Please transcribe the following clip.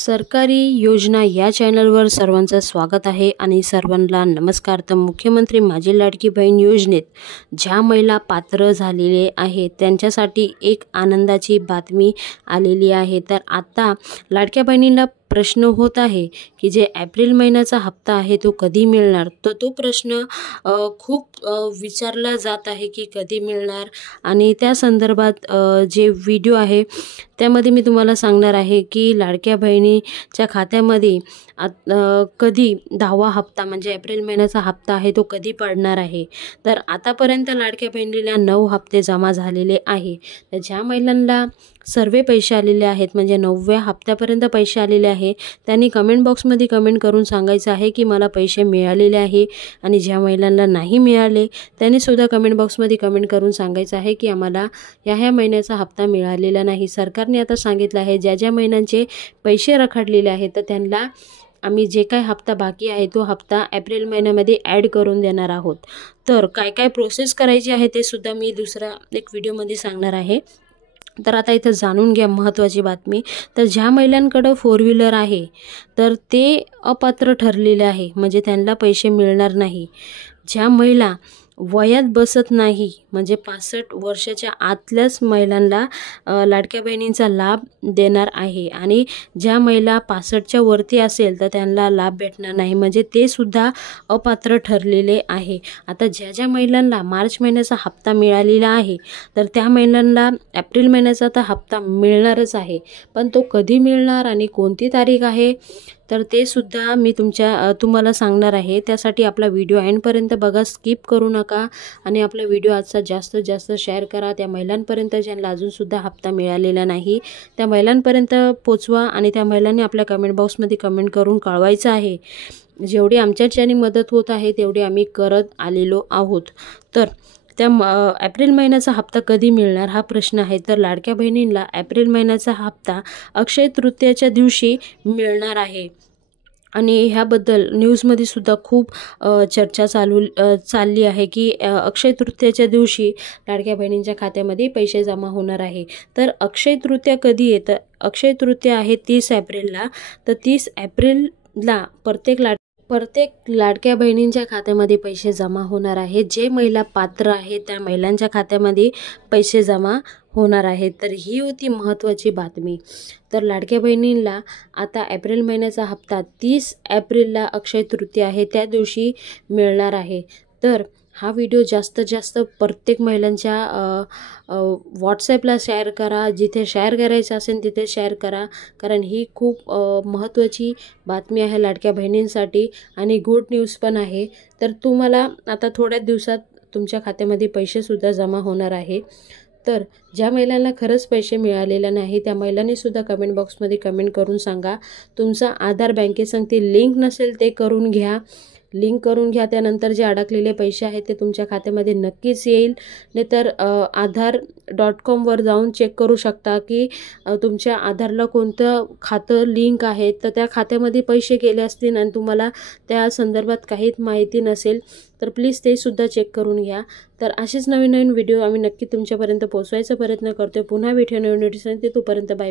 सरकारी योजना या चॅनलवर सर्वांचं स्वागत आहे आणि सर्वांना नमस्कार। तर मुख्यमंत्री माझी लाडकी बहीण योजनेत ज्या महिला पात्र झालेले आहेत त्यांच्यासाठी एक आनंदाची बातमी आलेली आहे। तर आता लाडक्या बहिणींना प्रश्न होत आहे की जे एप्रिल महिन्याचा हप्ता आहे तो कधी मिळणार। तर तो प्रश्न खूप विचारला जात आहे की कधी मिळणार आणि त्या संदर्भात जे व्हिडिओ आहे त्यामध्ये मी तुम्हाला सांगणार आहे की लाडक्या बहिणीच्या खात्यामध्ये कधी 10वा हप्ता म्हणजे एप्रिल महिन्याचा हप्ता आहे तो कधी पडणार आहे। तर आतापर्यंत लाडक्या बहिणीला 9 हप्ते जमा झालेले आहे। तर ज्या महिलांना सर्व पैसे आलेले आहेत म्हणजे 9व्या हप्त्यापर्यंत पैसे आलेले आहे त्यांनी कमेंट बॉक्समध्ये कमेंट करून सांगायचं आहे की मला पैसे मिळालेले आहे। आणि ज्या महिलांना नाही मिळाले त्यांनी सुद्धा कमेंट बॉक्समध्ये कमेंट करून सांगायचं आहे की आम्हाला ह्या महिन्याचा हप्ता मिळालेला नाही। सरकारने आता सांगितलं आहे ज्या महिलांचे पैसे रखडलेले आहेत तर त्यांना आम्ही जे काही हप्ता बाकी आहे तो हप्ता एप्रिल महिन्यामध्ये ॲड करून देणार आहोत। तर काय काय प्रोसेस करायची आहे ते सुद्धा मी दुसरा एक व्हिडिओमध्ये सांगणार आहे। तर आता इथं जाणून घ्या महत्त्वाची बातमी। तर ज्या महिलांकडे 4 व्हीलर आहे तर ते अपात्र ठरलेले आहे म्हणजे त्यांना पैसे मिळणार नाही। ज्या महिला वयात बसत नाही म्हणजे 65 वर्षाच्या आतल्याच महिलांना लाडक्या बहिणींचा लाभ देणार आहे आणि ज्या महिला 65च्या वरती असेल तर त्यांना लाभ भेटणार नाही म्हणजे ते सुद्धा अपात्र ठरलेले आहे। आता ज्या महिलांना मार्च महिन्याचा हप्ता मिळालेला आहे तर त्या महिलांना एप्रिल महिन्याचा तर हप्ता मिळणारच आहे, पण तो कधी मिळणार आणि कोणती तारीख आहे तर ते सुद्धा मी तुम्हाला सांगणार आहे। त्यासाठी आपला व्हिडिओ एंडपर्यंत बघा, स्किप करू नका आणि आपला व्हिडिओ आजचा जास्तीत जास्त शेअर करा। त्या महिलांपर्यंत ज्यांना अजूनसुद्धा हप्ता मिळालेला नाही त्या महिलांपर्यंत पोचवा आणि त्या महिलांनी आपल्या कमेंट बॉक्समध्ये कमेंट करून कळवायचं आहे। जेवढी आमच्याच्याने मदत होत आहे तेवढी आम्ही करत आलेलो आहोत। तर एप्रिल महिन्याचा हप्ता कधी मिळणार हा प्रश्न आहे। तर लाडक्या बहिणींना एप्रिल महिन्याचा हप्ता अक्षय तृतीयेच्या दिवशी मिळणार आहे आणि ह्याबद्दल न्यूजमध्ये सुद्धा खूप चर्चा चालली आहे की अक्षय तृतीयेच्या दिवशी लाडक्या बहिणींच्या खात्यामध्ये पैसे जमा होणार आहे। तर अक्षय तृतीया कधी आहे तर अक्षय तृतीया आहे 30 एप्रिलला। तर 30 एप्रिलला प्रत्येक लाडक्या बहिणींच्या खात्यामध्ये पैसे जमा होणार आहेत। जे महिला पात्र आहेत त्या महिलांच्या खात्यामध्ये पैसे जमा होणार आहेत। तर ही होती महत्त्वाची बातमी। तर लाडक्या बहिणींना आता एप्रिल महिन्याचा हप्ता 30 एप्रिलला अक्षय तृतीया आहे त्या दिवशी मिळणार आहे। तर हा व्हिडिओ जास्तीत जास्त प्रत्येक महिलांच्या व्हॉट्सॲपला शेअर करा, जिथे शेअर करायचं असेल तिथे शेअर करा, कारण ही खूप महत्त्वाची बातमी आहे लाडक्या बहिणींसाठी आणि गुड न्यूज पण आहे। तर तुम्हाला आता थोड्या दिवसात तुमच्या खात्यामध्ये पैसेसुद्धा जमा होणार आहे। तर ज्या महिलांना खरंच पैसे मिळालेले नाही त्या महिलांनी सुद्धा कमेंट बॉक्समध्ये कमेंट करून सांगा। तुमचा आधार बँकेसंगती लिंक नसेल ते करून घ्या, लिंक करून घ्या। त्यानंतर जे अडकलेले पैसे आहेत ते तुमच्या खात्यामध्ये नक्कीच येईल। नाहीतर आधार.com वर जाऊन चेक करू शकता की तुमच्या आधारला कोणतं खातं लिंक आहे तर त्या खात्यामध्ये पैसे गेले असतील आणि तुम्हाला त्या संदर्भात काहीच माहिती नसेल तर प्लीज ते सुद्धा चेक करून घ्या। तर असेच नवीन व्हिडिओ आम्ही नक्की तुमच्यापर्यंत पोहोचवायचा प्रयत्न करतो। पुन्हा भेटूया नवीन व्हिडिओ, तोपर्यंत बाय।